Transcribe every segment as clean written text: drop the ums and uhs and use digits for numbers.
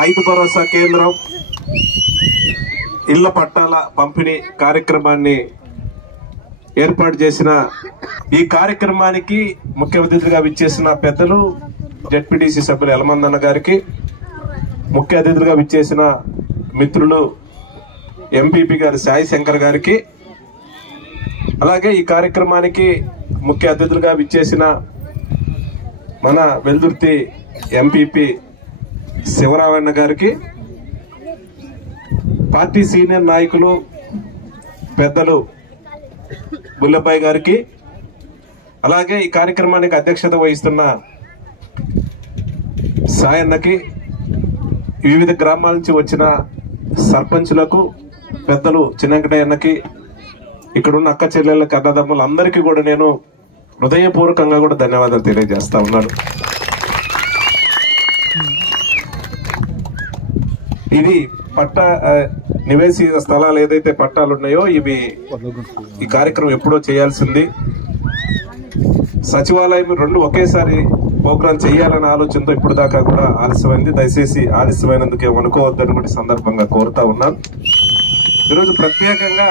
రైతు భరోసా కేంద్రం ఇళ్ల పట్టాల పంపిణీ కార్యక్రమాన్ని ఏర్పాటు చేసిన ఈ కార్యక్రమానికి ముఖ్య అతిథిగా విచ్చేసిన పెద్దలు జెడ్పీటీసీ సభ్యులు ఎలమందన్న గారికి, ముఖ్య అతిథులుగా విచ్చేసిన మిత్రులు ఎంపీపీ గారి సాయి శంకర్ గారికి, అలాగే ఈ కార్యక్రమానికి ముఖ్య అతిథులుగా విచ్చేసిన మన వెల్దుర్తి ఎంపీపీ శివరామన్న గారికి, పార్టీ సీనియర్ నాయకులు పెద్దలు బుల్లబ్బాయి గారికి, అలాగే ఈ కార్యక్రమానికి అధ్యక్షత వహిస్తున్న సాయన్నకి, వివిధ గ్రామాల నుంచి వచ్చిన సర్పంచులకు, పెద్దలు చిన్నంకటయ్యన్నకి, ఇక్కడున్న అక్క చెల్లెళ్ళకి, అన్నదమ్ములు అందరికీ కూడా నేను హృదయపూర్వకంగా కూడా ధన్యవాదాలు తెలియజేస్తా ఉన్నాను. ఇది నివేశిత స్థలాలు ఏదైతే పట్టాలు ఉన్నాయో ఇవి ఈ కార్యక్రమం ఎప్పుడో చేయాల్సింది. సచివాలయం రెండు ఒకేసారి ప్రోగ్రాం చేయాలనే ఆలోచనతో ఇప్పుడు దాకా కూడా ఆలస్యమైంది. దయచేసి ఆలస్యమైనందుకు ఏమనుకోవద్దని కూడా సందర్భంగా కోరుతా ఉన్నాను. ఈరోజు ప్రత్యేకంగా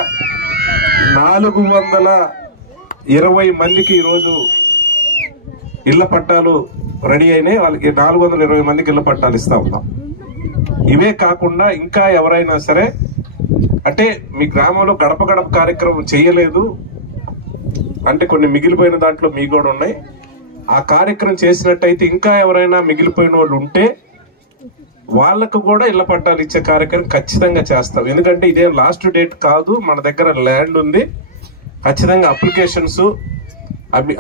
420 మందికి ఈరోజు ఇళ్ల పట్టాలు రెడీ అయినాయి. వాళ్ళకి 420 మందికి ఇళ్ల పట్టాలు ఇస్తా ఉన్నాం. ఇవే కాకుండా ఇంకా ఎవరైనా సరే అంటే మీ గ్రామంలో గడప గడప కార్యక్రమం చేయలేదు అంటే కొన్ని మిగిలిపోయిన దాంట్లో మీ కూడా ఉన్నాయి. ఆ కార్యక్రమం చేసినట్టయితే ఇంకా ఎవరైనా మిగిలిపోయిన వాళ్ళు ఉంటే వాళ్ళకు కూడా ఇళ్ల పట్టాలు ఇచ్చే కార్యక్రమం ఖచ్చితంగా చేస్తాం. ఎందుకంటే ఇదేం లాస్ట్ డేట్ కాదు, మన దగ్గర ల్యాండ్ ఉంది. ఖచ్చితంగా అప్లికేషన్స్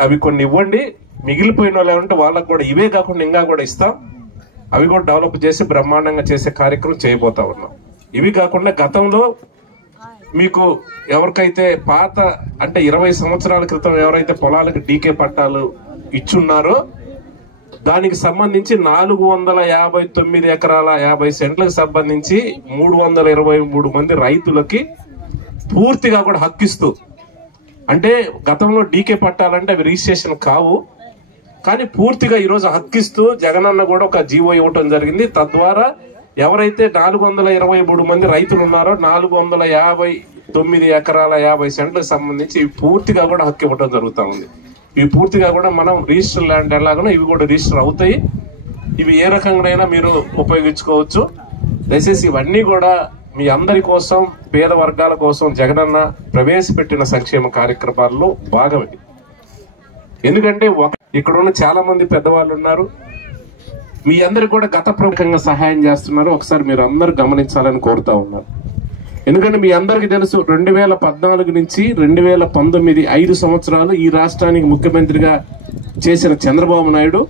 అవి కొన్ని ఇవ్వండి. మిగిలిపోయిన వాళ్ళు ఏమంటే వాళ్ళకు కూడా ఇవే కాకుండా ఇంకా కూడా ఇస్తాం. అవి కూడా డెవలప్ చేసి బ్రహ్మాండంగా చేసే కార్యక్రమం చేయబోతా ఉన్నాం. ఇవి కాకుండా గతంలో మీకు ఎవరికైతే పాత అంటే 20 సంవత్సరాల క్రితం ఎవరైతే పొలాలకు డీకే పట్టాలు ఇచ్చున్నారో దానికి సంబంధించి 459 ఎకరాల 50 సెంట్లకు సంబంధించి 323 మంది రైతులకి పూర్తిగా కూడా హక్కిస్తూ, అంటే గతంలో డీకే పట్టాలంటే అవి రిజిస్ట్రేషన్ కావు, కానీ పూర్తిగా ఈరోజు హక్కిస్తూ జగనన్న కూడా ఒక జీవో ఇవ్వటం జరిగింది. తద్వారా ఎవరైతే 423 మంది రైతులు ఉన్నారో 459 ఎకరాల 50 సెంట్లకు సంబంధించి ఇవి పూర్తిగా కూడా హక్కు ఇవ్వటం జరుగుతూ ఉంది. ఇవి పూర్తిగా కూడా మనం రిజిస్టర్ ల్యాండ్ ఎలాగనో ఇవి కూడా రిజిస్టర్ అవుతాయి. ఇవి ఏ రకంగానైనా మీరు ఉపయోగించుకోవచ్చు. దయచేసి ఇవన్నీ కూడా మీ అందరి కోసం, పేద వర్గాల కోసం జగనన్న ప్రవేశపెట్టిన సంక్షేమ కార్యక్రమాల్లో భాగమే. ఎందుకంటే ఇక్కడ ఉన్న చాలా మంది పెద్దవాళ్ళు ఉన్నారు, మీ అందరికి కూడా గత ప్రముఖంగా సహాయం చేస్తున్నారు. ఒకసారి మీరు అందరూ గమనించాలని కోరుతా ఉన్నారు. ఎందుకంటే మీ అందరికీ తెలుసు 2014 నుంచి 2019 5 సంవత్సరాలు ఈ రాష్ట్రానికి ముఖ్యమంత్రిగా చేసిన చంద్రబాబు నాయుడు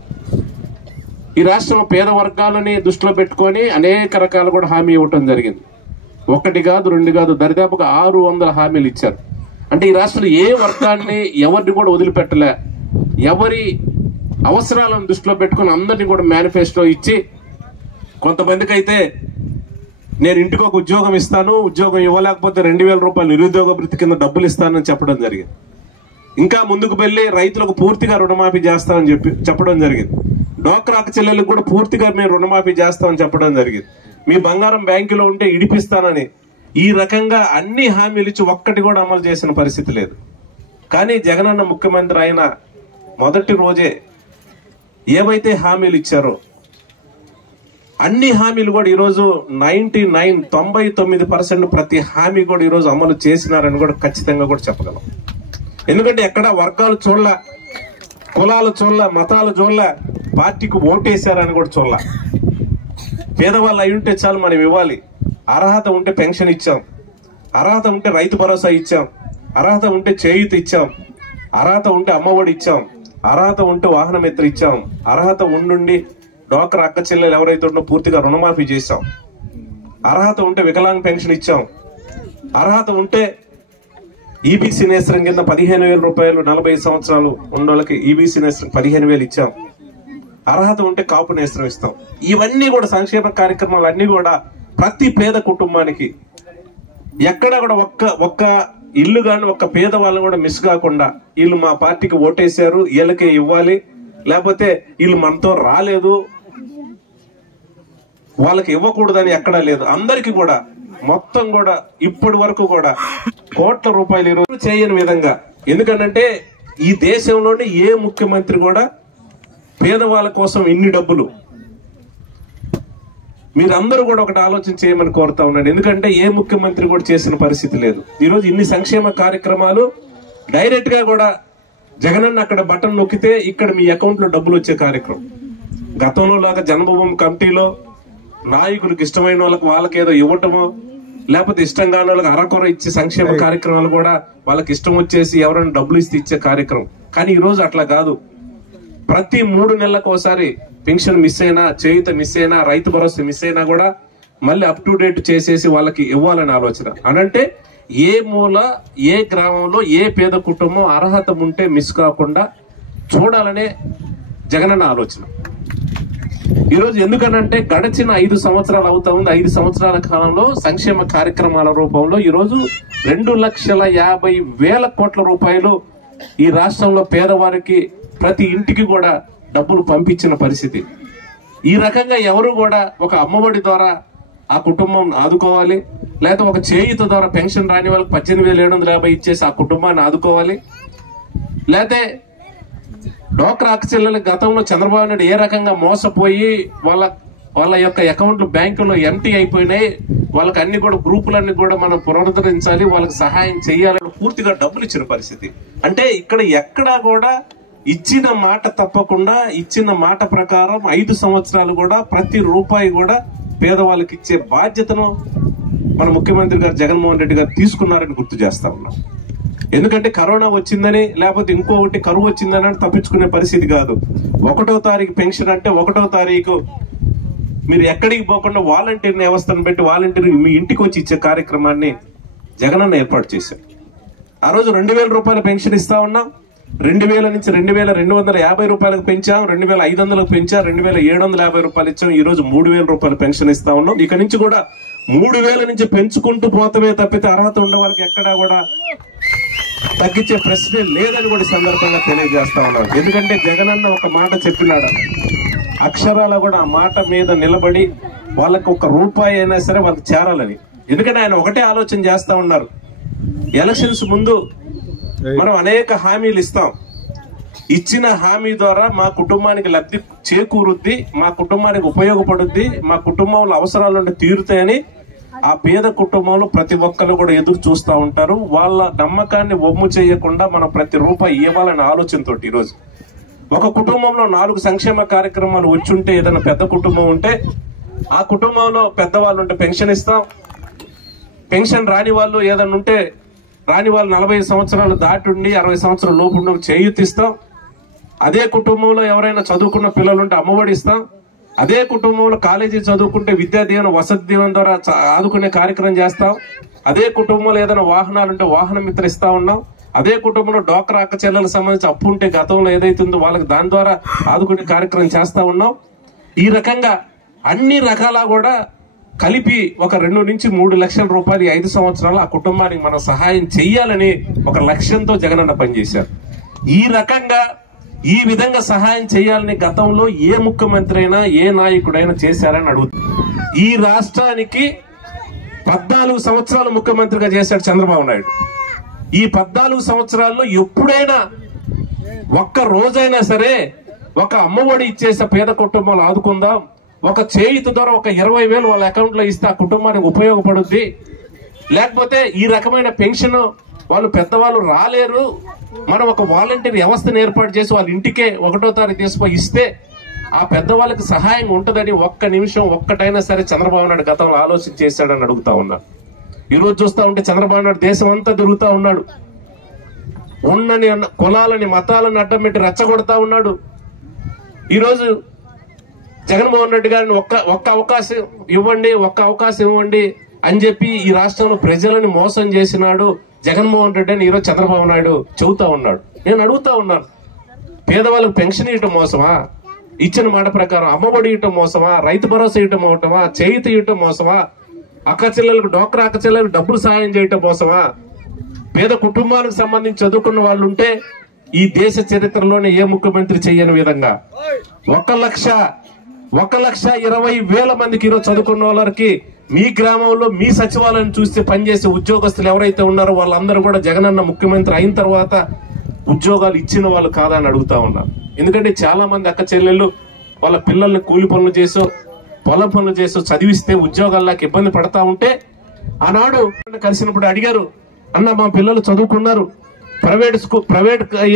ఈ రాష్ట్రం పేద వర్గాలని దృష్టిలో పెట్టుకొని అనేక రకాలు కూడా హామీ ఇవ్వటం జరిగింది. 1 కాదు 2 కాదు, దరిదాపుగా 600 హామీలు ఇచ్చారు. అంటే ఈ రాష్ట్రంలో ఏ వర్గాన్ని ఎవరిని కూడా వదిలిపెట్టలే. ఎవరి అవసరాలను దృష్టిలో పెట్టుకుని అందరినీ కూడా మేనిఫెస్టో ఇచ్చి, కొంతమందికి అయితే నేను ఇంటికి ఒక ఉద్యోగం ఇస్తాను, ఉద్యోగం ఇవ్వలేకపోతే 2000 రూపాయలు నిరుద్యోగ భృతి కింద డబ్బులు ఇస్తానని చెప్పడం జరిగింది. ఇంకా ముందుకు వెళ్ళి రైతులకు పూర్తిగా రుణమాఫీ చేస్తామని చెప్పడం జరిగింది. డోక్రా చెల్లెలకు కూడా పూర్తిగా మేము రుణమాఫీ చేస్తామని చెప్పడం జరిగింది. మీ బంగారం బ్యాంకులో ఉంటే ఇడిపిస్తానని ఈ రకంగా అన్ని హామీలు ఇచ్చి ఒక్కటి కూడా అమలు చేసిన పరిస్థితి లేదు. కానీ జగనన్న ముఖ్యమంత్రి అయిన మొదటి రోజే ఏవైతే హామీలు ఇచ్చారో అన్ని హామీలు కూడా ఈరోజు 99% ప్రతి హామీ కూడా ఈరోజు అమలు చేసినారని కూడా ఖచ్చితంగా కూడా చెప్పగలం. ఎందుకంటే ఎక్కడ వర్గాలు చూడలే, కులాలు చూడలే, మతాలు చూడలే, పార్టీకి ఓటేశారని కూడా చూడలే. పేదవాళ్ళు అయి ఉంటే చాలు మనం ఇవ్వాలి. అర్హత ఉంటే పెన్షన్ ఇచ్చాం, అర్హత ఉంటే రైతు భరోసా ఇచ్చాం, అర్హత ఉంటే చేయూత ఇచ్చాం, అర్హత ఉంటే అమ్మఒడి ఇచ్చాం, అర్హత ఉంటే వాహన మిత్ర ఇచ్చాం, అర్హత ఉండి డోక్రా అక్క చెల్లెలు ఎవరైతే ఉన్నో పూర్తిగా రుణమాఫీ చేశాం, అర్హత ఉంటే వికలాంగ పెన్షన్ ఇచ్చాం, అర్హత ఉంటే ఈబీసీ నేస్త్రం కింద 15,000 రూపాయలు 45 సంవత్సరాలు ఉన్నోళ్ళకి ఈబీసీ నేస్త్రం 15,000 ఇచ్చాం, అర్హత ఉంటే కాపు నేస్త్రం ఇస్తాం. ఇవన్నీ కూడా సంక్షేమ కార్యక్రమాలు అన్ని కూడా ప్రతి పేద కుటుంబానికి ఎక్కడ కూడా ఒక్క ఇల్లు కానీ ఒక్క పేదవాళ్ళని కూడా మిస్ కాకుండా వీళ్ళు మా పార్టీకి ఓటేశారు వీళ్ళకే ఇవ్వాలి, లేకపోతే వీళ్ళు మనతో రాలేదు, వాళ్ళకి ఇవ్వకూడదని ఎక్కడా లేదు. అందరికీ కూడా మొత్తం కూడా ఇప్పటి వరకు కూడా కోట్ల రూపాయలు ఈరోజు చేయని విధంగా. ఎందుకంటే ఈ దేశంలోని ఏ ముఖ్యమంత్రి కూడా పేదవాళ్ళ కోసం ఇన్ని డబ్బులు, మీరందరూ కూడా ఒకటి ఆలోచన చేయమని కోరుతా ఉన్నాడు. ఎందుకంటే ఏ ముఖ్యమంత్రి కూడా చేసిన పరిస్థితి లేదు. ఈరోజు ఇన్ని సంక్షేమ కార్యక్రమాలు డైరెక్ట్ గా కూడా జగనన్న అక్కడ బటన్ నొక్కితే ఇక్కడ మీ అకౌంట్ లో డబ్బులు వచ్చే కార్యక్రమం. గతంలో లాగా జన్మభూమి కమిటీలో నాయకులకు ఇష్టమైన వాళ్ళకి ఏదో ఇవ్వటమో, లేకపోతే ఇష్టం కాని వాళ్ళకి అరకొర ఇచ్చే సంక్షేమ కార్యక్రమాలు కూడా వాళ్ళకి ఇష్టం వచ్చేసి ఎవరైనా డబ్బులు ఇస్తే ఇచ్చే కార్యక్రమం. కానీ ఈ రోజు అట్లా కాదు. ప్రతి 3 నెలలకు ఒకసారి పెన్షన్ మిస్ అయినా, చేయూత మిస్ అయినా, రైతు భరోసా మిస్ అయినా కూడా మళ్ళీ అప్ టు డేట్ చేసేసి వాళ్ళకి ఇవ్వాలని ఆలోచన. అనంటే ఏ మూల, ఏ గ్రామంలో ఏ పేద కుటుంబం అర్హత ఉంటే మిస్ కాకుండా చూడాలనే జగనన్న ఆలోచన. ఈరోజు ఎందుకనంటే గడిచిన 5 సంవత్సరాలు అవుతా ఉంది. 5 సంవత్సరాల కాలంలో సంక్షేమ కార్యక్రమాల రూపంలో ఈరోజు 2,50,000 కోట్ల రూపాయలు ఈ రాష్ట్రంలో పేదవారికి ప్రతి ఇంటికి కూడా డబ్బులు పంపించిన పరిస్థితి. ఈ రకంగా ఎవరు కూడా ఒక అమ్మఒడి ద్వారా ఆ కుటుంబం ఆదుకోవాలి, లేకపోతే ఒక చేయూత ద్వారా పెన్షన్ రాని వాళ్ళకి 18,750 ఇచ్చేసి ఆ కుటుంబాన్ని ఆదుకోవాలి, లేకపోతే డోక్రా అక్కచెల్లెల గతంలో చంద్రబాబు నాయుడు ఏ రకంగా మోసపోయి వాళ్ళ యొక్క అకౌంట్లు బ్యాంకులో ఎంటీ అయిపోయినాయి, వాళ్ళకి అన్ని కూడా గ్రూపులన్నీ కూడా మనం పునరుద్ధరించాలి, వాళ్ళకి సహాయం చేయాలని పూర్తిగా డబ్బులు ఇచ్చిన పరిస్థితి. అంటే ఇక్కడ ఎక్కడా కూడా ఇచ్చిన మాట తప్పకుండా, ఇచ్చిన మాట ప్రకారం 5 సంవత్సరాలు కూడా ప్రతి రూపాయి కూడా పేదవాళ్ళకి ఇచ్చే బాధ్యతను మన ముఖ్యమంత్రి గారు జగన్మోహన్ రెడ్డి గారు తీసుకున్నారని గుర్తు చేస్తా ఉన్నాం. ఎందుకంటే కరోనా వచ్చిందని, లేకపోతే ఇంకొకటి కరువు వచ్చిందని తప్పించుకునే పరిస్థితి కాదు. 1వ తారీఖు పెన్షన్ అంటే 1వ తారీఖు మీరు ఎక్కడికి పోకుండా వాలంటీర్ వ్యవస్థను పెట్టి వాలంటీర్ మీ ఇంటికి వచ్చి ఇచ్చే కార్యక్రమాన్ని జగనన్న ఏర్పాటు చేశారు. ఆ రోజు 2,000 రూపాయల పెన్షన్ ఇస్తా ఉన్నాం. 2,000 నుంచి 2,250 రూపాయలకు పెంచాం, 2,500లకు పెంచాం, 2,750 రూపాయలు ఇచ్చాం. ఈ రోజు 3,000 రూపాయల పెన్షన్ ఇస్తా ఉన్నాం. ఇక నుంచి కూడా 3,000 నుంచి పెంచుకుంటూ పోతమే తప్పితే అర్హత ఉన్న వాళ్ళకి ఎక్కడా కూడా తగ్గించే ప్రశ్నే లేదని కూడా సందర్భంగా తెలియజేస్తా ఉన్నారు. ఎందుకంటే జగనన్న ఒక మాట చెప్పినాడు, అక్షరాల కూడా ఆ మాట మీద నిలబడి వాళ్ళకి 1 రూపాయి అయినా సరే వాళ్ళకి చేరాలని. ఎందుకంటే ఆయన ఒకటే ఆలోచన చేస్తా ఉన్నారు, ఎలక్షన్స్ ముందు మనం అనేక హామీలు ఇస్తాం, ఇచ్చిన హామీ ద్వారా మా కుటుంబానికి లబ్ధి చేకూరుద్ది, మా కుటుంబానికి ఉపయోగపడుద్ది, మా కుటుంబంలో అవసరాలు తీరుతాయని ఆ పేద కుటుంబంలో ప్రతి ఒక్కరు కూడా ఎదురు చూస్తూ ఉంటారు. వాళ్ళ నమ్మకాన్ని ఒమ్ము చేయకుండా మనం ప్రతి రూపాయి ఇవ్వాలనే ఆలోచనతో ఈరోజు ఒక కుటుంబంలో 4 సంక్షేమ కార్యక్రమాలు వచ్చుంటే, ఏదైనా పెద్ద కుటుంబం ఉంటే ఆ కుటుంబంలో పెద్దవాళ్ళు ఉంటే పెన్షన్ ఇస్తాం, పెన్షన్ రాని వాళ్ళు ఏదైనా ఉంటే రాని వాళ్ళు 40 సంవత్సరాలు దాటుండి 60 సంవత్సరాల లోపు చేయూతిస్తాం. అదే కుటుంబంలో ఎవరైనా చదువుకున్న పిల్లలు ఉంటే అమ్మఒడి ఇస్తాం. అదే కుటుంబంలో కాలేజీ చదువుకుంటే విద్యా దీవెన, వసతి దీవెన ద్వారా ఆదుకునే కార్యక్రమం చేస్తాం. అదే కుటుంబంలో ఏదైనా వాహనాలు ఉంటే వాహన మిత్ర ఇస్తా ఉన్నాం. అదే కుటుంబంలో డోక్రా అక్క చెల్లెలకు సంబంధించి అప్పు ఉంటే గతంలో ఏదైతుందో వాళ్ళకి దాని ద్వారా ఆదుకునే కార్యక్రమం చేస్తా ఉన్నాం. ఈ రకంగా అన్ని రకాల కూడా కలిపి ఒక 2 నుంచి 3 లక్షల రూపాయలు 5 సంవత్సరాలు ఆ కుటుంబానికి మనం సహాయం చెయ్యాలని ఒక లక్ష్యంతో జగనన్న పనిచేశారు. ఈ రకంగా ఈ విధంగా సహాయం చేయాలని గతంలో ఏ ముఖ్యమంత్రి అయినా ఏ నాయకుడైనా చేశారని అడుగుతుంది. ఈ రాష్ట్రానికి 14 సంవత్సరాలు ముఖ్యమంత్రిగా చేశాడు చంద్రబాబు నాయుడు. ఈ 14 సంవత్సరాల్లో ఎప్పుడైనా ఒక్క రోజైనా సరే ఒక అమ్మఒడి ఇచ్చేసే పేద కుటుంబాలు ఆదుకుందాం, ఒక చేయూత ద్వారా ఒక 20,000 వాళ్ళ అకౌంట్ లో ఇస్తే ఆ కుటుంబానికి ఉపయోగపడుద్ది, లేకపోతే ఈ రకమైన పెన్షన్ వాళ్ళు పెద్దవాళ్ళు రాలేరు, మనం ఒక వాలంటీర్ వ్యవస్థను ఏర్పాటు చేసి వాళ్ళ ఇంటికే 1వ తారీఖు తీసుకుపోయి ఇస్తే ఆ పెద్దవాళ్ళకి సహాయం ఉంటుందని ఒక్క నిమిషం ఒక్కటైనా సరే చంద్రబాబు నాయుడు గతంలో ఆలోచన చేశాడని అడుగుతా ఉన్నా. ఈరోజు చూస్తా ఉంటే చంద్రబాబు నాయుడు దేశం అంతా తిరుగుతా ఉన్నాడు, ఉన్నని కులాలని మతాలను అడ్డం పెట్టి రెచ్చగొడతా ఉన్నాడు. ఈరోజు జగన్మోహన్ రెడ్డి గారిని ఒక్క అవకాశం ఇవ్వండి అని చెప్పి ఈ రాష్ట్రంలో ప్రజలని మోసం చేసినాడు జగన్మోహన్ రెడ్డి అని ఈరోజు చంద్రబాబు నాయుడు చెబుతా ఉన్నాడు. నేను అడుగుతా ఉన్నాను, పేదవాళ్ళకు పెన్షన్ ఇవ్వటం మోసమా? ఇచ్చిన మాట ప్రకారం అమ్మఒడి ఇవ్వటం మోసమా? రైతు భరోసా ఇవ్వటం మోసమా? చేయూత ఇవ్వటం మోసమా? అక్కచెల్లెలకు డోక్రా అక్కచెల్లెలకు డబ్బులు సహాయం చేయటం మోసమా? పేద కుటుంబాలకు సంబంధించి చదువుకున్న వాళ్ళు ఉంటే ఈ దేశ చరిత్రలోనే ఏ ముఖ్యమంత్రి చెయ్యని విధంగా 1,20,000 మందికి ఈరోజు చదువుకున్న వాళ్ళకి మీ గ్రామంలో మీ సచివాలయం చూస్తే పనిచేసే ఉద్యోగస్తులు ఎవరైతే ఉన్నారో వాళ్ళందరూ కూడా జగనన్న ముఖ్యమంత్రి అయిన తర్వాత ఉద్యోగాలు ఇచ్చిన వాళ్ళు కాదని అడుగుతా ఉన్నారు. ఎందుకంటే చాలా మంది అక్క చెల్లెళ్ళు వాళ్ళ పిల్లల్ని కూలి పనులు చేసో పొలం పనులు చేసో చదివిస్తే ఉద్యోగాల్లోకి ఇబ్బంది పడతా ఉంటే ఆనాడు కలిసినప్పుడు అడిగారు, అన్న మా పిల్లలు చదువుకున్నారు, ప్రైవేట్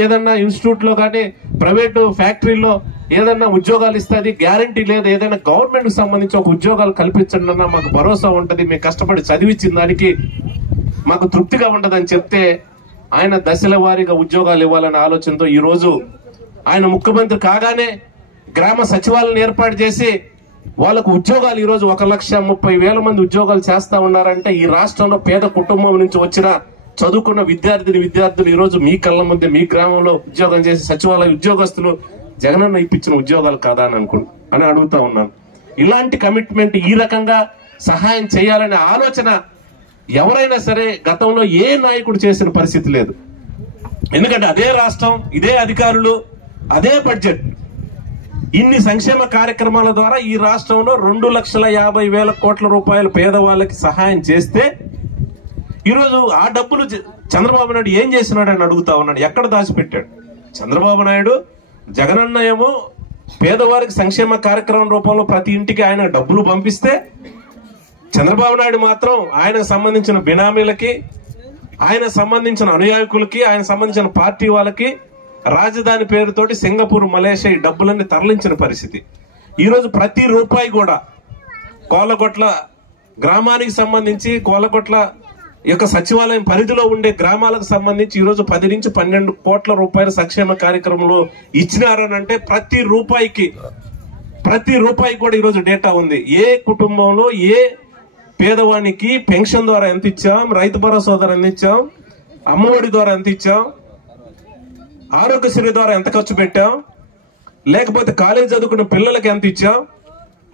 ఏదన్నా ఇన్స్టిట్యూట్ లో కానీ ప్రైవేట్ ఫ్యాక్టరీలో ఏదన్నా ఉద్యోగాలు ఇస్తుంది, గ్యారంటీ లేదు, ఏదైనా గవర్నమెంట్ కి సంబంధించి ఒక ఉద్యోగాలు కల్పించండి అన్న, మాకు భరోసా ఉంటది, మేము కష్టపడి చదివించిన దానికి మాకు తృప్తిగా ఉండదని చెప్తే ఆయన దశల వారీగా ఉద్యోగాలు ఇవ్వాలనే ఆలోచనతో ఈ రోజు ఆయన ముఖ్యమంత్రి కాగానే గ్రామ సచివాలయం ఏర్పాటు చేసి వాళ్ళకు ఉద్యోగాలు ఈ రోజు 1,30,000 మంది ఉద్యోగాలు చేస్తా ఉన్నారంటే ఈ రాష్ట్రంలో పేద కుటుంబం నుంచి వచ్చిన చదువుకున్న విద్యార్థులు ఈ రోజు మీ కళ్ళ ముందే మీ గ్రామంలో ఉద్యోగం చేసి సచివాలయ ఉద్యోగస్తులు జగనన్న ఇప్పించిన ఉద్యోగాలు కాదా అని అడుగుతా ఉన్నాను. ఇలాంటి కమిట్మెంట్, ఈ రకంగా సహాయం చేయాలనే ఆలోచన ఎవరైనా సరే గతంలో ఏ నాయకుడు చేసిన పరిస్థితి లేదు. ఎందుకంటే అదే రాష్ట్రం, ఇదే అధికారులు, అదే బడ్జెట్, ఇన్ని సంక్షేమ కార్యక్రమాల ద్వారా ఈ రాష్ట్రంలో 2,50,000 కోట్ల రూపాయలు పేదవాళ్ళకి సహాయం చేస్తే ఈరోజు ఆ డబ్బులు చంద్రబాబు నాయుడు ఏం చేసినాడని అడుగుతా ఉన్నాడు. ఎక్కడ దాచిపెట్టాడు చంద్రబాబు నాయుడు? జగనన్న ఏమో పేదవారికి సంక్షేమ కార్యక్రమం రూపంలో ప్రతి ఇంటికి ఆయన డబ్బులు పంపిస్తే చంద్రబాబు నాయుడు మాత్రం ఆయనకు సంబంధించిన బినామీలకి, ఆయన సంబంధించిన అనుయాయకులకి, ఆయన సంబంధించిన పార్టీ వాళ్ళకి రాజధాని పేరుతోటి సింగపూర్, మలేషియా ఈ డబ్బులన్నీ తరలించిన పరిస్థితి. ఈరోజు ప్రతి రూపాయి కూడా కోలగొట్ల గ్రామానికి సంబంధించి, కోలగొట్ల యొక్క సచివాలయం పరిధిలో ఉండే గ్రామాలకు సంబంధించి ఈరోజు 10 నుంచి 12 కోట్ల రూపాయల సంక్షేమ కార్యక్రమంలో ఇచ్చినారనంటే ప్రతి రూపాయి కూడా ఈరోజు డేటా ఉంది. ఏ కుటుంబంలో ఏ పేదవానికి పెన్షన్ ద్వారా ఎంత ఇచ్చాం, రైతు భరోసా ద్వారా ఎంత ఇచ్చాం, అమ్మఒడి ద్వారా ఎంత ఇచ్చాం, ఆరోగ్యశ్రీ ద్వారా ఎంత ఖర్చు పెట్టాం, లేకపోతే కాలేజ్ చదువుకున్న పిల్లలకి ఎంత ఇచ్చాం,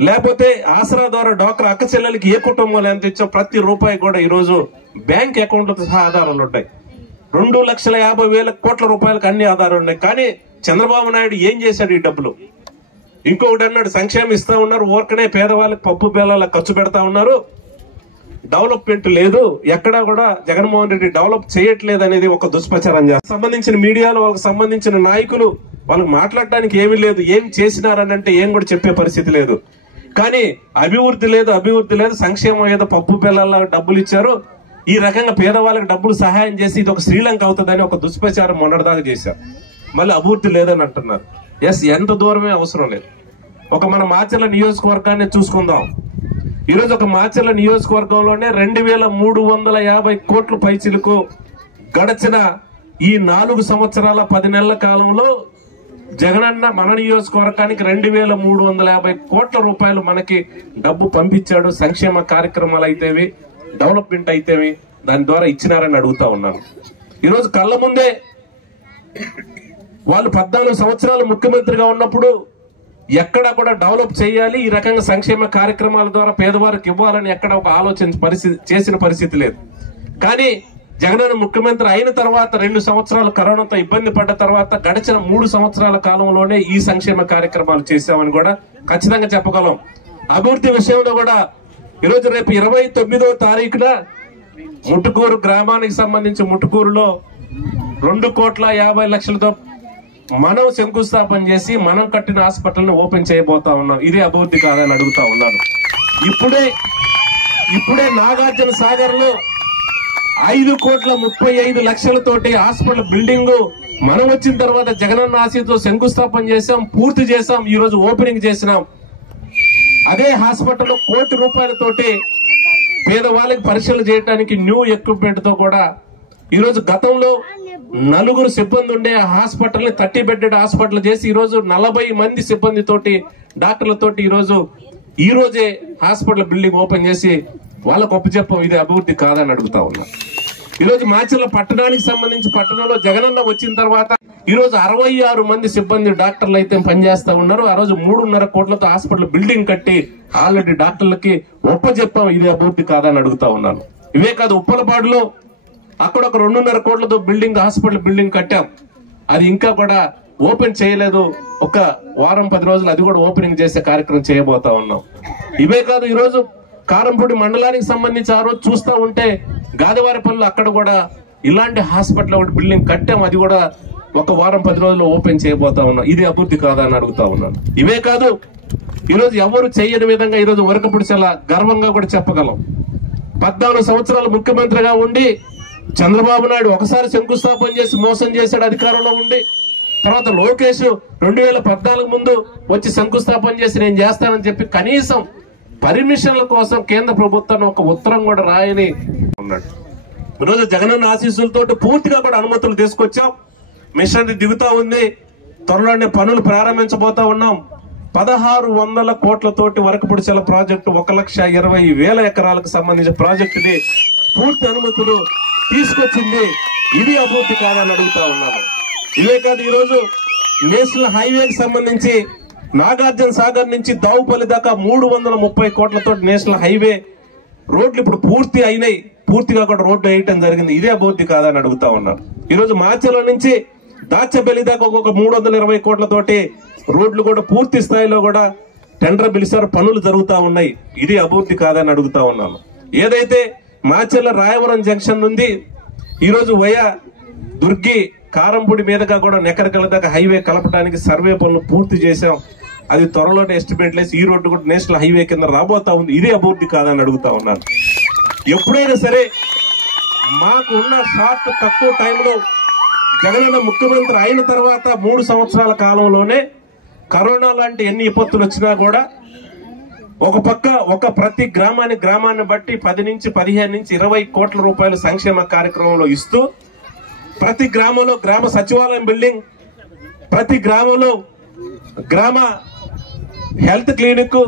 లేకపోతే ఆసరా ద్వారా డాక్టర్ అక్క చెల్లెలకి ఏ కుటుంబంలో ఎంత ఇచ్చాం, ప్రతి రూపాయి కూడా ఈరోజు బ్యాంక్ అకౌంట్లతో సహా ఆధారాలు ఉంటాయి. 2,50,000 కోట్ల రూపాయలకు అన్ని ఆధారాలు ఉన్నాయి. కానీ చంద్రబాబు నాయుడు ఏం చేశాడు ఈ డబ్బులు? ఇంకొకటి అన్నాడు, సంక్షేమం ఇస్తా ఉన్నారు, ఊరికనే పేదవాళ్ళకి పప్పు బేలాల ఖర్చు పెడతా ఉన్నారు, డెవలప్మెంట్ లేదు, ఎక్కడా కూడా జగన్మోహన్ రెడ్డి డెవలప్ చేయట్లేదు అనేది ఒక దుష్ప్రచారం చేస్తారు. సంబంధించిన మీడియాలో వాళ్ళకి సంబంధించిన నాయకులు వాళ్ళకి మాట్లాడడానికి ఏమీ లేదు, ఏం చేసినారనంటే ఏం కూడా చెప్పే పరిస్థితి లేదు. కానీ అభివృద్ధి లేదు, సంక్షేమం ఏదో పప్పు బెల్లాల డబ్బులు ఇచ్చారు, ఈ రకంగా పేదవాళ్ళకి డబ్బులు సహాయం చేసి ఇది ఒక శ్రీలంక అవుతుందని ఒక దుష్ప్రచారం మొన్నటిదాకా చేశారు. మళ్ళీ అభివృద్ధి లేదని అంటున్నారు. ఎస్, ఎంత దూరమే అవసరం లేదు. ఒక మన మాచర్ల నియోజకవర్గాన్ని చూసుకుందాం. ఈరోజు ఒక మాచర్ల నియోజకవర్గంలోనే 2,350 కోట్ల పైచిలకు గడచిన ఈ 4 సంవత్సరాల 10 నెలల కాలంలో జగనన్న మన నియోజకవర్గానికి 2,350 కోట్ల రూపాయలు మనకి డబ్బు పంపించాడు. సంక్షేమ కార్యక్రమాలు అయితేవి, డెవలప్మెంట్ అయితేవి, దాని ద్వారా ఇచ్చినారని అడుగుతా ఉన్నాను. ఈరోజు కళ్ళ ముందే వాళ్ళు 14 సంవత్సరాలు ముఖ్యమంత్రిగా ఉన్నప్పుడు ఎక్కడ కూడా డెవలప్ చేయాలి, ఈ రకంగా సంక్షేమ కార్యక్రమాల ద్వారా పేదవారికి ఇవ్వాలని ఎక్కడ ఒక ఆలోచన చేసిన పరిస్థితి లేదు. కానీ జగనన్న ముఖ్యమంత్రి అయిన తర్వాత 2 సంవత్సరాలు కరోనాతో ఇబ్బంది పడ్డ తర్వాత గడిచిన 3 సంవత్సరాల కాలంలోనే ఈ సంక్షేమ కార్యక్రమాలు చేశామని కూడా ఖచ్చితంగా చెప్పగలం. అభివృద్ధి విషయంలో కూడా ఈరోజు రేపు 29వ తారీఖున ముట్టుకూరు గ్రామానికి సంబంధించి ముట్టుకూరులో 2,50,00,000తో మనం శంకుస్థాపన చేసి మనం కట్టిన హాస్పిటల్ ను ఓపెన్ చేయబోతా ఉన్నాం. ఇదే అభివృద్ధి కాదని అడుగుతా ఉన్నాను. ఇప్పుడే నాగార్జున సాగర్ లో 5,35,00,000తోటి హాస్పిటల్ బిల్డింగ్ మనం వచ్చిన తర్వాత జగనన్న ఆశీతో శంకుస్థాపన చేశాం, పూర్తి చేశాం, ఈ రోజు ఓపెనింగ్ చేసినాం. అదే హాస్పిటల్ 1 కోటి రూపాయలతోటి పేదవాళ్ళకి పరీక్షలు చేయడానికి న్యూ ఎక్విప్మెంట్ తో కూడా ఈరోజు గతంలో 4 సిబ్బంది ఉండే హాస్పిటల్ ని 30 బెడ్డెడ్ హాస్పిటల్ చేసి ఈరోజు 40 మంది సిబ్బందితోటి డాక్టర్లతోటి ఈ రోజే హాస్పిటల్ బిల్డింగ్ ఓపెన్ చేసి వాళ్ళకు ఒప్పచెప్పం. ఇది అభివృద్ధి కాదని అడుగుతా ఉన్నా. ఈరోజు మాచర్ల పట్టణానికి సంబంధించి పట్టణంలో జగనన్న వచ్చిన తర్వాత ఈరోజు 66 మంది సిబ్బంది డాక్టర్లు అయితే పనిచేస్తా ఉన్నారు. ఆ రోజు 3.5 కోట్లతో హాస్పిటల్ బిల్డింగ్ కట్టి ఆల్రెడీ డాక్టర్లకి ఒప్పచెప్పాం. ఇది అభివృద్ధి కాదని అడుగుతా ఉన్నాను. ఇవే కాదు, ఉప్పలపాడులో అక్కడ ఒక 2.5 కోట్లతో హాస్పిటల్ బిల్డింగ్ కట్టాం. అది ఇంకా కూడా ఓపెన్ చేయలేదు. ఒక వారం 10 రోజులు అది కూడా ఓపెనింగ్ చేసే కార్యక్రమం చేయబోతా ఉన్నాం. ఇవే కాదు, ఈరోజు కారంపూడి మండలానికి సంబంధించి ఆ రోజు చూస్తూ ఉంటే గాదివారిపల్లి అక్కడ కూడా ఇలాంటి హాస్పిటల్ ఒకటి బిల్డింగ్ కట్టాం. అది కూడా ఒక వారం 10 రోజుల్లో ఓపెన్ చేయబోతా ఉన్నాం. ఇది అభివృద్ధి కాదా అని అడుగుతా ఉన్నాను. ఇవే కాదు, ఈరోజు ఎవరు చేయని విధంగా ఈరోజు వరకపుడి చాలా గర్వంగా కూడా చెప్పగలం. 14 సంవత్సరాలు ముఖ్యమంత్రిగా ఉండి చంద్రబాబు నాయుడు ఒకసారి శంకుస్థాపన చేసి మోసం చేశాడు అధికారంలో ఉండి. తర్వాత లోకేష్ 2014 ముందు వచ్చి శంకుస్థాపన చేసి నేను చేస్తానని చెప్పి కనీసం పర్మిషన్ల కోసం కేంద్ర ప్రభుత్వాన్ని ఒక ఉత్తరం కూడా రాయని ఉన్నాడు. ఈరోజు జగనన్న ఆశీస్సులతో పూర్తిగా కూడా అనుమతులు తీసుకొచ్చాం. మిషన్ దిగుతా ఉంది. త్వరలోనే పనులు ప్రారంభించబోతా ఉన్నాం. 1600 కోట్లతోటి వరకపుడిచెల ప్రాజెక్టు 1,20,000 ఎకరాలకు సంబంధించిన ప్రాజెక్టుని పూర్తి అనుమతులు తీసుకొచ్చింది. ఇది అభివృద్ధి కాదని అడుగుతా ఉన్నాను. ఇవే కాదు, ఈరోజు నేషనల్ హైవేకి సంబంధించి నాగార్జున సాగర్ నుంచి దావుపల్లి దాకా 330 కోట్లతో నేషనల్ హైవే రోడ్లు ఇప్పుడు పూర్తి అయినాయి. పూర్తిగా కూడా రోడ్లు వేయటం జరిగింది. ఇదే అభివృద్ధి కాదని అడుగుతా ఉన్నాను. ఈరోజు మాచర్ల నుంచి దాచబెల్లి దాకా ఒక 320 కోట్లతోటి రోడ్లు కూడా పూర్తి స్థాయిలో కూడా టెండర్ పిలిచారు, పనులు జరుగుతూ ఉన్నాయి. ఇది అభివృద్ధి కాదని అడుగుతా ఉన్నాను. ఏదైతే మాచర్ల రాయవరం జంక్షన్ నుండి ఈరోజు వయా దుర్గి కారంపూడి మీదుగా కూడా నెకరకల దాకా హైవే కలపడానికి సర్వే పనులు పూర్తి చేశాం. అది త్వరలోనే ఎస్టిమేట్ లేసి ఈ రోడ్డు కూడా నేషనల్ హైవే కింద రాబోతా ఉంది. ఇదే అభివృద్ధి కాదని అడుగుతా ఉన్నాను. ఎప్పుడైనా సరే మాకు ఉన్న షార్ట్ తక్కువ టైంలో జగనన్న ముఖ్యమంత్రి అయిన తర్వాత 3 సంవత్సరాల కాలంలోనే కరోనా లాంటి ఎన్ని విపత్తులు వచ్చినా కూడా ఒక పక్క ప్రతి గ్రామాన్ని బట్టి 10 నుంచి 15 నుంచి 20 కోట్ల రూపాయల సంక్షేమ కార్యక్రమంలో ఇస్తూ ప్రతి గ్రామంలో గ్రామ సచివాలయం బిల్డింగ్, ప్రతి గ్రామంలో గ్రామ హెల్త్ క్లినిక్,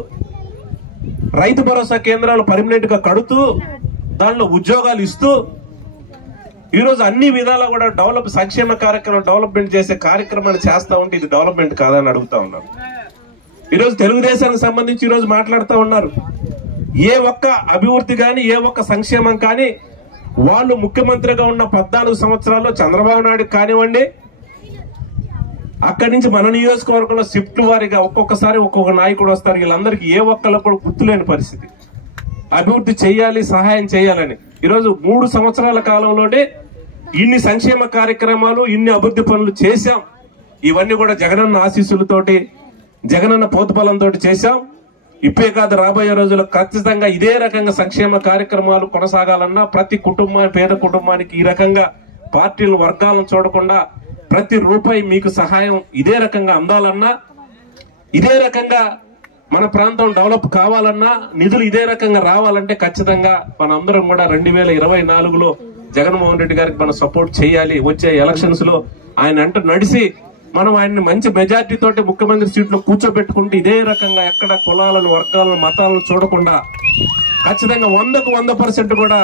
రైతు భరోసా కేంద్రాలు పర్మనెంట్ గా కడుతూ దానిలో ఉద్యోగాలు ఇస్తూ ఈరోజు అన్ని విధాలా కూడా సంక్షేమ కార్యక్రమం డెవలప్మెంట్ చేసే కార్యక్రమాన్ని చేస్తా ఉంటే ఇది డెవలప్మెంట్ కాదని అడుగుతా ఉన్నారు. ఈరోజు తెలుగుదేశానికి సంబంధించి ఈరోజు మాట్లాడుతూ ఉన్నారు. ఏ ఒక్క అభివృద్ధి కానీ ఏ ఒక్క సంక్షేమం కానీ వాళ్ళు ముఖ్యమంత్రిగా ఉన్న 14 సంవత్సరాల్లో చంద్రబాబు నాయుడు కానివ్వండి, అక్కడి నుంచి మన నియోజకవర్గంలో షిఫ్ట్ వారిగా ఒక్కొక్కసారి ఒక్కొక్క నాయకుడు వస్తారు. వీళ్ళందరికీ ఏ ఒక్కళ్ళకు కూడా గుర్తులేని పరిస్థితి. అభివృద్ధి చేయాలి, సహాయం చేయాలని ఈరోజు 3 సంవత్సరాల కాలంలోనే ఇన్ని సంక్షేమ కార్యక్రమాలు, ఇన్ని అభివృద్ధి పనులు చేశాం. ఇవన్నీ కూడా జగనన్న ఆశీస్సులతోటి, జగనన్న పోతుబలంతో చేశాం. ఇప్పే కాదు, రాబోయే రోజుల్లో ఖచ్చితంగా ఇదే రకంగా సంక్షేమ కార్యక్రమాలు కొనసాగాలన్నా ప్రతి పేద కుటుంబానికి ఈ రకంగా పార్టీలు వర్గాలను చూడకుండా ప్రతి రూపాయి మీకు సహాయం ఇదే రకంగా అందాలన్నా, ఇదే రకంగా మన ప్రాంతం డెవలప్ కావాలన్నా, నిధులు ఇదే రకంగా రావాలంటే ఖచ్చితంగా మనందరం కూడా 2024లో జగన్మోహన్ రెడ్డి గారికి మనం సపోర్ట్ చేయాలి. వచ్చే ఎలక్షన్స్ లో ఆయన నడిచి మనం ఆయన్ని మంచి మెజార్టీ తోటి ముఖ్యమంత్రి సీట్లో కూర్చోబెట్టుకుంటే ఇదే రకంగా ఎక్కడ కులాలను, వర్గాలను, మతాలను చూడకుండా ఖచ్చితంగా 100కు 100% కూడా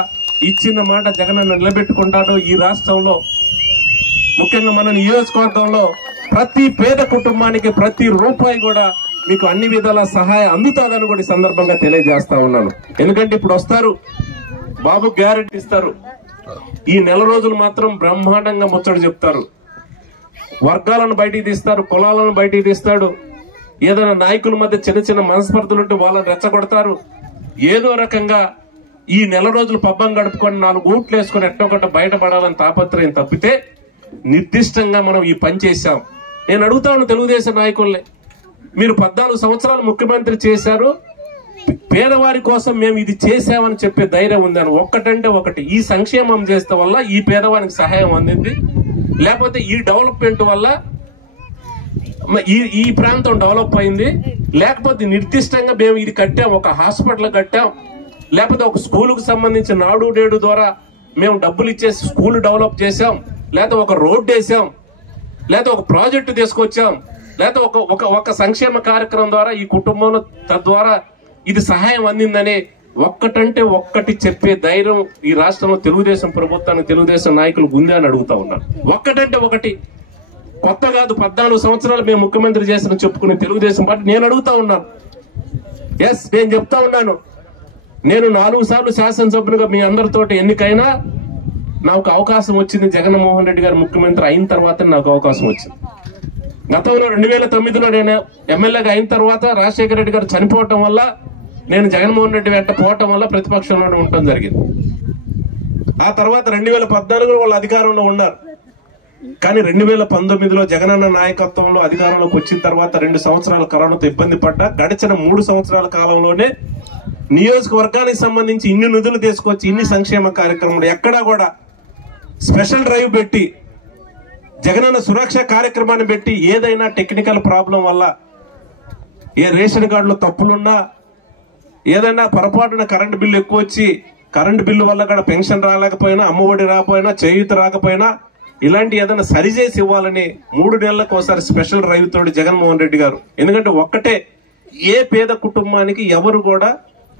ఇచ్చిన మాట జగనన్న నిలబెట్టుకుంటాడు. ఈ రాష్ట్రంలో ముఖ్యంగా మన నియోజకవర్గంలో ప్రతి పేద కుటుంబానికి ప్రతి రూపాయి కూడా మీకు అన్ని విధాల సహాయం అందుతాదని కూడా ఈ సందర్భంగా తెలియజేస్తా ఉన్నాను. ఎందుకంటే ఇప్పుడు వస్తారు, బాబు గ్యారెంటీ ఇస్తారు. ఈ నెల రోజులు మాత్రం బ్రహ్మాండంగా ముచ్చట చెప్తారు. వర్గాలను బయటికి తీస్తారు, కులాలను బయటికి తీస్తాడు. ఏదైనా నాయకుల మధ్య చిన్న చిన్న మనస్పర్ధలు ఉంటే వాళ్ళని రెచ్చగొడతారు. ఏదో రకంగా ఈ నెల రోజులు పబ్బం గడుపుకొని 4 ఊట్లు వేసుకొని ఎట్టొకట బయటపడాలని తాపత్రయం తప్పితే నిర్దిష్టంగా మనం ఈ పని చేశాం. నేను అడుగుతా ఉన్న తెలుగుదేశం నాయకుల్ని, మీరు 14 సంవత్సరాలు ముఖ్యమంత్రి చేశారు, పేదవారి కోసం మేము ఇది చేశామని చెప్పే ధైర్యం ఉందని ఒక్కటంటే ఒకటి, ఈ సంక్షేమం చేస్తే వల్ల ఈ పేదవానికి సహాయం అందింది, లేకపోతే ఈ డెవలప్మెంట్ వల్ల ఈ ప్రాంతం డెవలప్ అయింది, లేకపోతే నిర్దిష్టంగా మేము ఇది కట్టాం, ఒక హాస్పిటల్ కట్టాం, లేకపోతే ఒక స్కూలుకు సంబంధించి నాడు నేడు ద్వారా మేము డబ్బులు ఇచ్చేసి స్కూల్ డెవలప్ చేశాం, లేకపోతే ఒక రోడ్డు వేసాం, లేకపోతే ఒక ప్రాజెక్టు తీసుకొచ్చాం, లేకపోతే ఒక సంక్షేమ కార్యక్రమం ద్వారా ఈ కుటుంబంలో తద్వారా ఇది సహాయం అందిందని ఒక్కటంటే ఒక్కటి చెప్పే ధైర్యం ఈ రాష్ట్రంలో తెలుగుదేశం ప్రభుత్వానికి, తెలుగుదేశం నాయకులు ఉంది అని అడుగుతా ఉన్నారు. ఒక్కటంటే ఒకటి కొత్త కాదు, 14 సంవత్సరాలు మేము ముఖ్యమంత్రి చేసిన చెప్పుకునే తెలుగుదేశం పార్టీ. నేను అడుగుతా ఉన్నాను, నేను చెప్తా ఉన్నాను, నేను 4 సార్లు శాసనసభ్యులుగా మీ అందరితోటి ఎన్నికైనా నాకు అవకాశం వచ్చింది జగన్మోహన్ రెడ్డి గారు ముఖ్యమంత్రి అయిన తర్వాత నాకు అవకాశం వచ్చింది. గతంలో 2009లో నేను ఎమ్మెల్యేగా అయిన తర్వాత రాజశేఖర రెడ్డి గారు చనిపోవటం వల్ల నేను జగన్మోహన్ రెడ్డి వెంట పోవటం వల్ల ప్రతిపక్షంలోనే ఉండటం జరిగింది. ఆ తర్వాత 2014లో వాళ్ళు అధికారంలో ఉన్నారు. కానీ 2019లో జగనన్న నాయకత్వంలో అధికారంలోకి వచ్చిన తర్వాత 2 సంవత్సరాల కరోనాతో ఇబ్బంది పడ్డా గడిచిన 3 సంవత్సరాల కాలంలోనే నియోజకవర్గానికి సంబంధించి ఇన్ని నిధులు తీసుకొచ్చి ఇన్ని సంక్షేమ కార్యక్రమాలు ఎక్కడా కూడా స్పెషల్ డ్రైవ్ పెట్టి జగనన్న సురక్ష కార్యక్రమాన్ని పెట్టి ఏదైనా టెక్నికల్ ప్రాబ్లం వల్ల ఏ రేషన్ కార్డులో తప్పులున్నా ఏదైనా పొరపాటున కరెంటు బిల్లు ఎక్కువ వచ్చి కరెంటు బిల్లు వల్ల కూడా పెన్షన్ రాలేకపోయినా అమ్మఒడి రాకపోయినా చేయూత రాకపోయినా ఇలాంటి ఏదైనా సరిచేసి ఇవ్వాలని 3 నెలలకు ఒకసారి స్పెషల్ డ్రైవ్ తోటి జగన్మోహన్ రెడ్డి గారు. ఎందుకంటే ఒక్కటే ఏ పేద కుటుంబానికి ఎవరు కూడా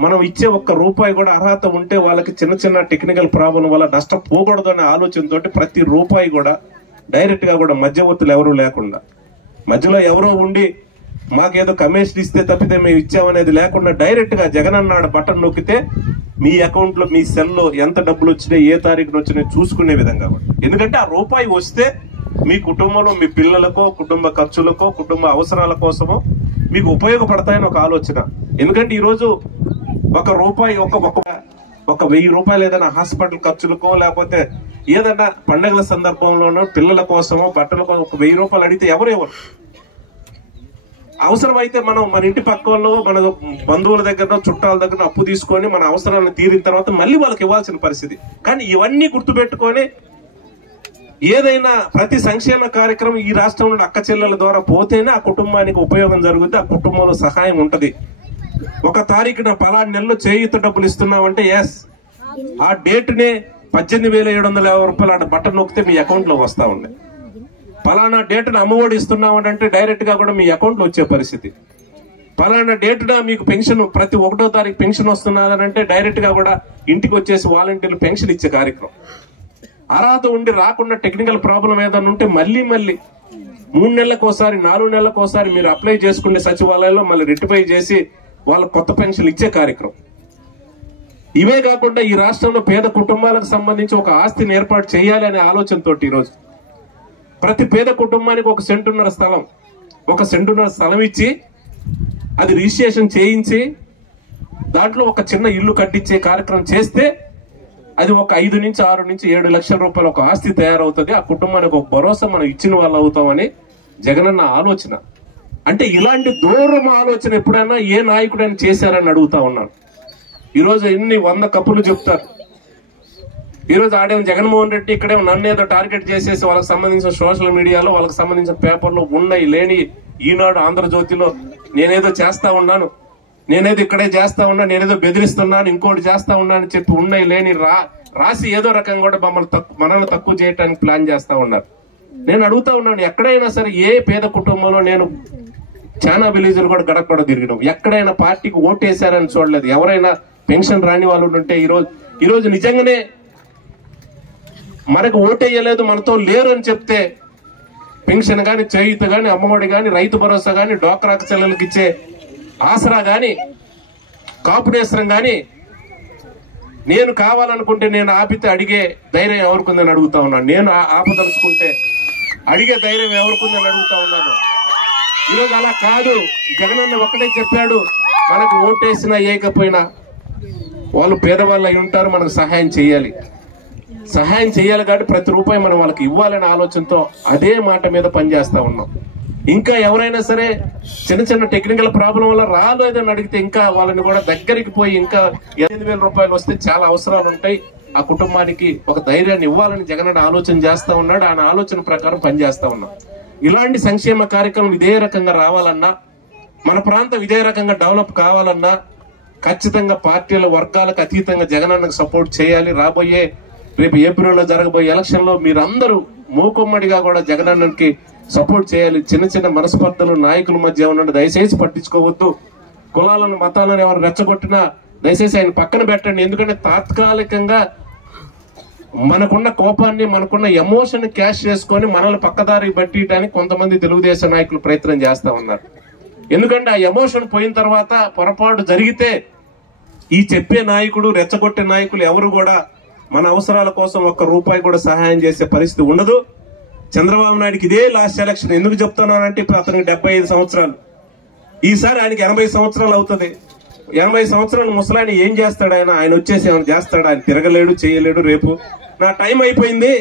మనం ఇచ్చే ₹1 కూడా అర్హత ఉంటే వాళ్ళకి చిన్న చిన్న టెక్నికల్ ప్రాబ్లం వల్ల నష్టం పోకూడదు అనే ఆలోచనతో ప్రతి రూపాయి కూడా డైరెక్ట్ గా కూడా మధ్యవర్తులు ఎవరూ లేకుండా మధ్యలో ఎవరో ఉండి మాకేదో కమిషన్ ఇస్తే తప్పితే మేము ఇచ్చామనేది లేకుండా డైరెక్ట్ గా జగన్ అన్నాడు బటన్ నొక్కితే మీ అకౌంట్ లో మీ సెల్లో ఎంత డబ్బులు వచ్చినాయి ఏ తారీఖున వచ్చినాయి చూసుకునే విధంగా. ఎందుకంటే ఆ రూపాయి వస్తే మీ కుటుంబంలో మీ పిల్లలకో కుటుంబ ఖర్చులకో కుటుంబ అవసరాల కోసమో మీకు ఉపయోగపడతాయని ఒక ఆలోచన. ఎందుకంటే ఈరోజు ₹1 ఒక ₹1000 ఏదైనా హాస్పిటల్ ఖర్చులకో లేకపోతే ఏదైనా పండుగల సందర్భంలోనో పిల్లల కోసమో బట్టల కోసం ₹1000 అడిగితే ఎవరు అవసరమైతే మనం మన ఇంటి పక్క వాళ్ళు మన బంధువుల దగ్గర చుట్టాల దగ్గర అప్పు తీసుకొని మన అవసరాలను తీరిన తర్వాత మళ్ళీ వాళ్ళకి ఇవ్వాల్సిన పరిస్థితి. కానీ ఇవన్నీ గుర్తుపెట్టుకొని ఏదైనా ప్రతి సంక్షేమ కార్యక్రమం ఈ రాష్ట్రంలో అక్క చెల్లెల ద్వారా పోతేనే ఆ కుటుంబానికి ఉపయోగం జరుగుతుంది, ఆ కుటుంబంలో సహాయం ఉంటది. 1 తారీఖున పలానా నెలలో చేయూత డబ్బులు ఇస్తున్నామంటే ఎస్ ఆ డేట్ నే ₹18,750 బటన్ నొక్కితే మీ అకౌంట్ లో వస్తా ఉంది. పలానా డేట్ను అమ్మఒడి ఇస్తున్నామంటే డైరెక్ట్ గా కూడా మీ అకౌంట్ లో వచ్చే పరిస్థితి. పలానా డేట్న మీకు పెన్షన్ ప్రతి 1వ తారీఖు పెన్షన్ వస్తున్నదంటే డైరెక్ట్ గా కూడా ఇంటికి వచ్చేసి వాలంటీర్లు పెన్షన్ ఇచ్చే కార్యక్రమం. అర్హత ఉండి రాకుండా టెక్నికల్ ప్రాబ్లం ఏదైనా ఉంటే మళ్ళీ 3 నెలలకోసారి 4 నెలలకోసారి మీరు అప్లై చేసుకునే సచివాలయంలో మళ్ళీ రెక్టిఫై చేసి వాళ్ళ కొత్త పెన్షన్ ఇచ్చే కార్యక్రమం. ఇవే కాకుండా ఈ రాష్ట్రంలో పేద కుటుంబాలకు సంబంధించి ఒక ఆస్తిని ఏర్పాటు చేయాలి అనే ఆలోచనతో ఈరోజు ప్రతి పేద కుటుంబానికి 1 సెంటున్నర స్థలం ఇచ్చి అది రిజిస్ట్రేషన్ చేయించి దాంట్లో ఒక చిన్న ఇల్లు కట్టించే కార్యక్రమం చేస్తే అది ఒక 5 నుంచి 6 నుంచి 7 లక్షల రూపాయలు ఒక ఆస్తి తయారవుతుంది. ఆ కుటుంబానికి ఒక భరోసా మనం ఇచ్చిన వాళ్ళు అవుతామని జగనన్న ఆలోచన. అంటే ఇలాంటి దూరం ఆలోచన ఎప్పుడైనా ఏ నాయకుడైనా చేశారని అడుగుతా ఉన్నాను. ఈరోజు ఎన్ని 100 కప్పులు చెప్తారు. ఈరోజు ఆడేమో జగన్మోహన్ రెడ్డి ఇక్కడేమో నన్ను ఏదో టార్గెట్ చేసేసి వాళ్ళకి సంబంధించిన సోషల్ మీడియాలో వాళ్ళకి సంబంధించిన పేపర్లో ఉన్నాయి లేని ఈనాడు ఆంధ్రజ్యోతిలో నేనేదో చేస్తా ఉన్నాను, నేనేదో ఇక్కడే చేస్తా ఉన్నా, నేనేదో బెదిరిస్తున్నాను, ఇంకోటి చేస్తా ఉన్నాను అని చెప్పి ఉన్నాయి లేని రాసి ఏదో రకంగా కూడా మనల్ని తక్కువ చేయడానికి ప్లాన్ చేస్తా ఉన్నారు. నేను అడుగుతా ఉన్నాను, ఎక్కడైనా సరే ఏ పేద కుటుంబంలో నేను చాలా విలేజ్లు కూడా గడపడ తిరిగినాం, ఎక్కడైనా పార్టీకి ఓటేశారని చూడలేదు. ఎవరైనా పెన్షన్ రాని వాళ్ళు ఉంటే ఈరోజు నిజంగానే మనకు ఓటేయలేదు మనతో లేరు అని చెప్తే పెన్షన్ గాని చేయూత గాని అమ్మఒడి గాని రైతు భరోసా గాని డ్వాక్రా చెల్లెలకు ఇచ్చే ఆసరా గాని కాపుడేశ్వరం గాని నేను కావాలనుకుంటే నేను ఆపితే అడిగే ధైర్యం ఎవరికుందని అడుగుతా ఉన్నాను. నేను ఆపదలుచుకుంటే అడిగే ధైర్యం ఎవరికుందని అడుగుతా ఉన్నాను. ఈరోజు అలా కాదు. జగనన్న ఒక్కటే చెప్పాడు, మనకు ఓటేసినా ఏకపోయినా వాళ్ళు పేదవాళ్ళు అయి ఉంటారు, మనకు సహాయం చేయాలి కాబట్టి ప్రతి రూపాయి మనం వాళ్ళకి ఇవ్వాలనే ఆలోచనతో అదే మాట మీద పనిచేస్తా ఉన్నాం. ఇంకా ఎవరైనా సరే చిన్న టెక్నికల్ ప్రాబ్లం వల్ల రాలేదని అడిగితే ఇంకా వాళ్ళని కూడా దగ్గరికి పోయి ఇంకా ₹8,000 వస్తే చాలా అవసరాలు ఉంటాయి, ఆ కుటుంబానికి ఒక ధైర్యాన్ని ఇవ్వాలని జగన్ ఆలోచన చేస్తా ఉన్నాడు. ఆయన ఆలోచన ప్రకారం పనిచేస్తా ఉన్నాం. ఇలాంటి సంక్షేమ కార్యక్రమం ఇదే రకంగా రావాలన్నా, మన ప్రాంతం ఇదే రకంగా డెవలప్ కావాలన్నా ఖచ్చితంగా పార్టీల వర్గాలకు అతీతంగా జగనన్నకు సపోర్ట్ చేయాలి. రాబోయే రేపు ఏప్రిల్లో జరగబోయే ఎలక్షన్ లో మీరందరూ మూకుమ్మడిగా కూడా జగనన్నకి సపోర్ట్ చేయాలి. చిన్న మనస్పర్ధలు నాయకుల మధ్య ఉన్న దయచేసి పట్టించుకోవద్దు. కులాలను మతాలను ఎవరు రెచ్చగొట్టినా దయచేసి ఆయన పక్కన పెట్టండి. ఎందుకంటే తాత్కాలికంగా మనకున్న కోపాన్ని మనకున్న ఎమోషన్ క్యాష్ చేసుకొని మనల్ని పక్కదారి పట్టియడానికి కొంతమంది తెలుగుదేశం నాయకులు ప్రయత్నం చేస్తా ఉన్నారు. ఎందుకంటే ఆ ఎమోషన్ పోయిన తర్వాత పొరపాటు జరిగితే ఈ చెప్పే నాయకుడు రెచ్చగొట్టే నాయకులు ఎవరు కూడా మన అవసరాల కోసం ₹1 కూడా సహాయం చేసే పరిస్థితి ఉండదు. చంద్రబాబు నాయుడుకి ఇదే లాస్ట్ ఎలక్షన్. ఎందుకు చెప్తున్నానంటే ఇప్పుడు అతనికి 75 సంవత్సరాలు, ఈసారి ఆయనకి 80 సంవత్సరాలు అవుతుంది. 80 సంవత్సరాలు ముసలాయన ఏం చేస్తాడు? ఆయన వచ్చేసి ఏమైనా చేస్తాడు? ఆయన తిరగలేడు, చేయలేడు. రేపు నా టైం అయిపోయింది,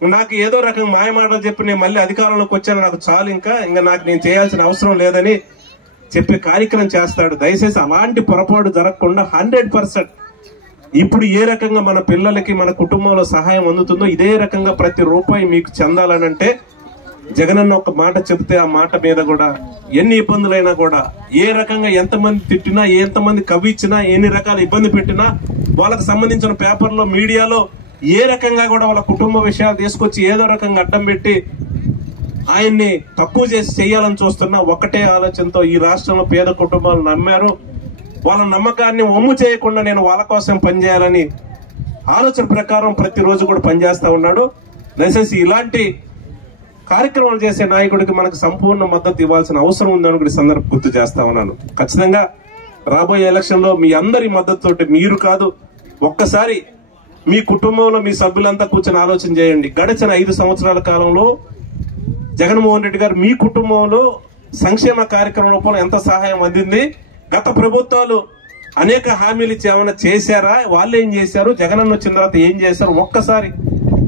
నాకు ఏదో రకంగా మాయమాటలు చెప్పి నేను మళ్ళీ అధికారంలోకి వచ్చాను, నాకు చాలు, ఇంకా నాకు నేను చేయాల్సిన అవసరం లేదని చెప్పే కార్యక్రమం చేస్తాడు. దయచేసి అలాంటి పొరపాటు జరగకుండా 100% ఇప్పుడు ఏ రకంగా మన పిల్లలకి మన కుటుంబంలో సహాయం అందుతుందో ఇదే రకంగా ప్రతి రూపాయి మీకు చెందాలనంటే జగనన్న ఒక మాట చెబితే ఆ మాట మీద కూడా ఎన్ని ఇబ్బందులైనా కూడా, ఏ రకంగా ఎంతమంది తిట్టినా, ఎంతమంది కవ్విచ్చినా, ఎన్ని రకాల ఇబ్బంది పెట్టినా, వాళ్ళకి సంబంధించిన పేపర్లో మీడియాలో ఏ రకంగా కూడా వాళ్ళ కుటుంబ విషయాలు తీసుకొచ్చి ఏదో రకంగా అడ్డం పెట్టి ఆయన్ని తక్కువ చేసి చేయాలని చూస్తున్నా ఒకటే ఆలోచనతో ఈ రాష్ట్రంలో పేద కుటుంబాలు నమ్మారు. వాళ్ళ నమ్మకాన్ని ఒమ్ము చేయకుండా నేను వాళ్ళ కోసం పనిచేయాలని ఆలోచన ప్రకారం ప్రతిరోజు కూడా పనిచేస్తా ఉన్నాడు. దయచేసి ఇలాంటి కార్యక్రమాలు చేసే నాయకుడికి మనకు సంపూర్ణ మద్దతు ఇవ్వాల్సిన అవసరం ఉందని కూడా సందర్భం గుర్తు చేస్తా ఉన్నాను. ఖచ్చితంగా రాబోయే ఎలక్షన్ లో మీ అందరి మద్దతుతోటి, మీరు కాదు, ఒక్కసారి మీ కుటుంబంలో మీ సభ్యులంతా కూర్చొని ఆలోచన చేయండి. గడిచిన 5 సంవత్సరాల కాలంలో జగన్మోహన్ రెడ్డి గారు మీ కుటుంబంలో సంక్షేమ కార్యక్రమం రూపంలో ఎంత సహాయం అందింది? గత ప్రభుత్వాలు అనేక హామీలు ఇచ్చి ఏమైనా చేశారా? వాళ్ళు ఏం చేశారు? జగనన్న వచ్చిన తర్వాత ఏం చేశారు? ఒక్కసారి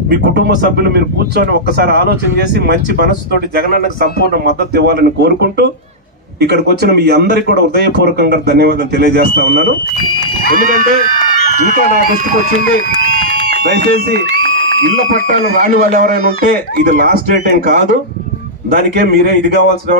మీ కుటుంబ సభ్యులు మీరు కూర్చొని ఒక్కసారి ఆలోచన చేసి మంచి మనసుతోటి జగనన్నకు సంపూర్ణ మద్దతు ఇవ్వాలని కోరుకుంటూ ఇక్కడికి వచ్చిన మీ అందరికీ కూడా హృదయపూర్వకంగా ధన్యవాదాలు తెలియజేస్తా ఉన్నాను. ఎందుకంటే ఇంకా నా దృష్టికి వచ్చింది, దయచేసి ఇళ్ల పట్టాలు రాని వాళ్ళు ఎవరైనా ఉంటే ఇది లాస్ట్ డేట్ ఏం కాదు, దానికే మీరే ఇది కావాల్సిన